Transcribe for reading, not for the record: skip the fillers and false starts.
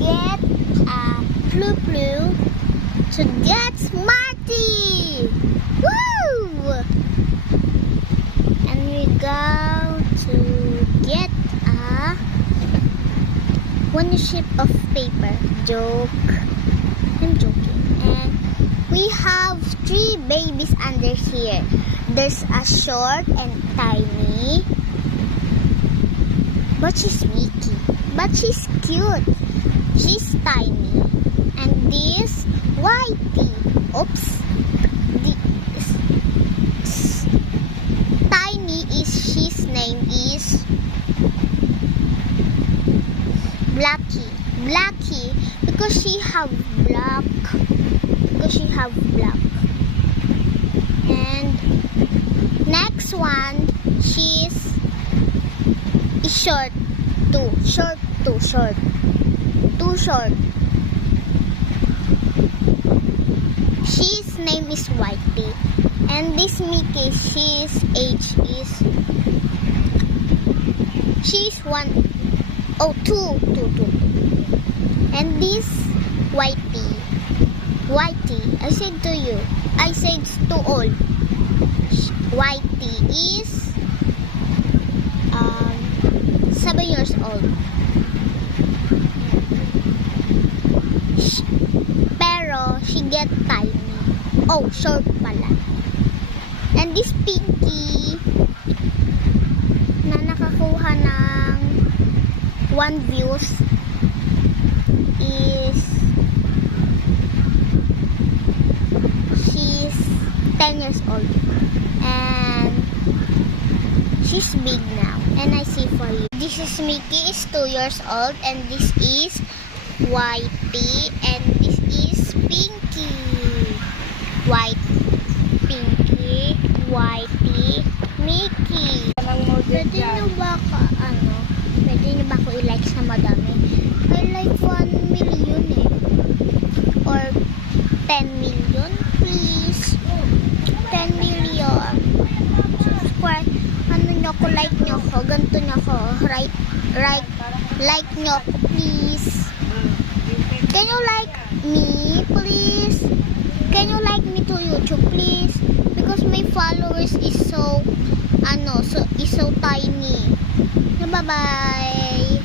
get a Plu to get Smarty. Woo! And we go to get a one sheet of paper. Joke. I'm joking. And we have 3 babies under here. There's a short and tiny. But she's Mickey. But she's cute. She's tiny. And this Whitey. Oops. This tiny is his name is Blackie. Blackie because she have black. And next one, she's short. Too short. His name is Whitey. And this Mickey, she's age is two. And this Whitey, I said to you, I said it's too old. Whitey is 7 years old. Pero she get tiny. Oh, short pala. And this Pinky na nakakuha ng 1 views is she's 10 years old and she's big now. And I see for you, this is Mickey, is 2 years old, and this is Whitey, and this is Pinky. Pinky, Whitey, Mickey. Pwede nyo ba ako i-like sa madami? I like 1 million or 10 million, please. 10 million. Subscribe. Like nyo ko. Ganito nyo ko. Like nyo ko, please. Can you like me, please? Can you like me to YouTube, please? Because my followers is so tiny. Bye-bye.